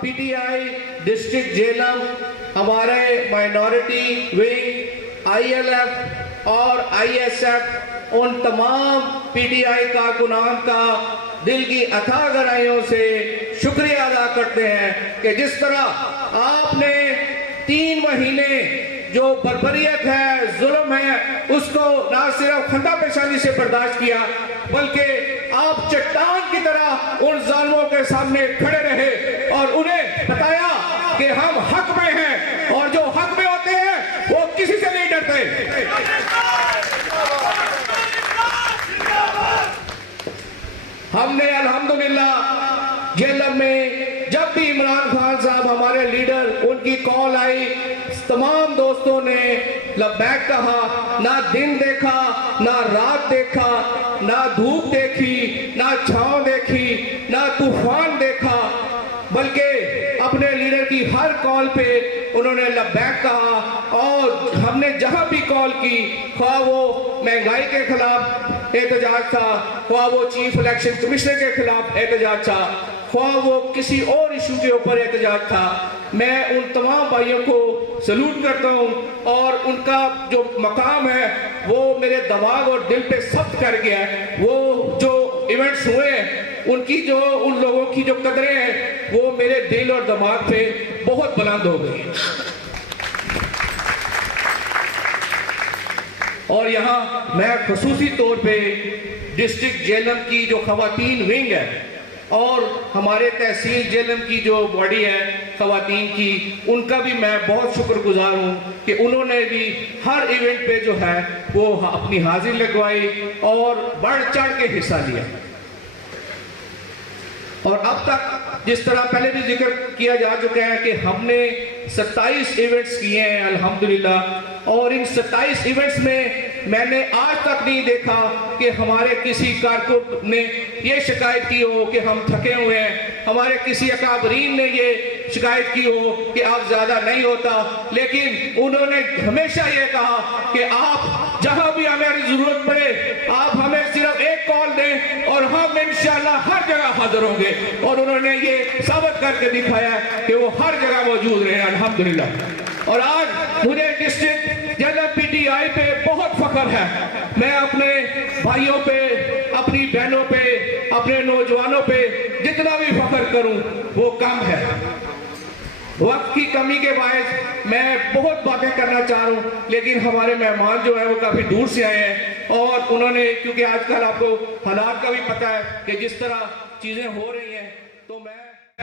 PTI district Jhelum, हमारे minority wing, आईएलएफ और ISF, उन तमाम पीटीआई कारकुनान का दिल की अथाह गहराइयों से शुक्रिया अदा करते हैं कि जिस तरह आपने 3 महीने जो बर्बरियत है, जुल्म है, उसको ना सिर्फ खंदा पेशानी से बर्दाश्त किया, बल्कि आप चट्टान की तरह उन जालिमों के सामने खड़े रहे और उन्हें बताया कि हम हक में हैं और जो हक में होते हैं वो किसी से नहीं डरते। हमने अल्हम्दुलिल्लाह जेलम में जब भी इमरान खान साहब हमारे लीडर, उनकी कॉल आई, तमाम दोस्तों ने लब्बैक कहा। ना दिन देखा, ना रात देखा, ना धूप देखी, ना छांव देखी, ना तूफान देखा, बल्कि अपने लीडर की हर कॉल पे उन्होंने लब्बैक कहा। और हमने जहां भी कॉल की, ख्वाह वो महंगाई के खिलाफ एहतजाज था, ख्वाह वो चीफ इलेक्शन कमिश्नर के खिलाफ एहतजाज था, ख्वाह वो किसी और इशू के ऊपर एहतजाज था, मैं उन तमाम भाइयों को सलूट करता हूं और उनका जो मकाम है वो मेरे दिमाग और दिल पे सख्त कर गया है। वो जो इवेंट्स हुए हैं, उनकी जो उन लोगों की जो कदरें हैं वो मेरे दिल और दिमाग पे बहुत बुलंद हो गई। और यहाँ मैं खसूसी तौर पे डिस्ट्रिक्ट जेलम की जो खवातीन विंग है और हमारे तहसील जेलम की जो बॉडी है खवातीन की, उनका भी मैं बहुत शुक्रगुजार हूँ कि उन्होंने भी हर इवेंट पे जो है वो अपनी हाजिरी लगवाई और बढ़ चढ़ के हिस्सा लिया। और अब तक जिस तरह पहले भी जिक्र किया जा चुका है कि हमने 27 इवेंट्स किए हैं अल्हम्दुलिल्लाह, और इन 27 इवेंट्स में मैंने आज तक नहीं देखा कि हमारे किसी कारकुन ने ये शिकायत की हो कि हम थके हुए हैं, हमारे किसी अकाबरीन ने ये शिकायत की हो कि आप ज्यादा नहीं होता, लेकिन उन्होंने हमेशा ये कहा कि आप जहां भी हमारी जरूरत पड़े आप हमें सिर्फ एक कॉल दें और हम इंशाल्लाह हर जगह हाजिर होंगे। और उन्होंने ये साबित करके दिखाया कि वो हर जगह मौजूद रहे अल्हम्दुलिल्लाह। और आज मुझे डिस्ट्रिक्ट जेलम पीटीआई पे बहुत फख्र है। मैं अपने भाइयों पे, अपनी बहनों पे, अपने नौजवानों पे जितना भी फख्र करूं वो कम है। वक्त की कमी के बायस मैं बहुत बातें करना चाह रहा हूं, लेकिन हमारे मेहमान जो है वो काफी दूर से आए हैं और उन्होंने, क्योंकि आजकल आपको हालात का भी पता है कि जिस तरह चीजें हो रही हैं, तो मैं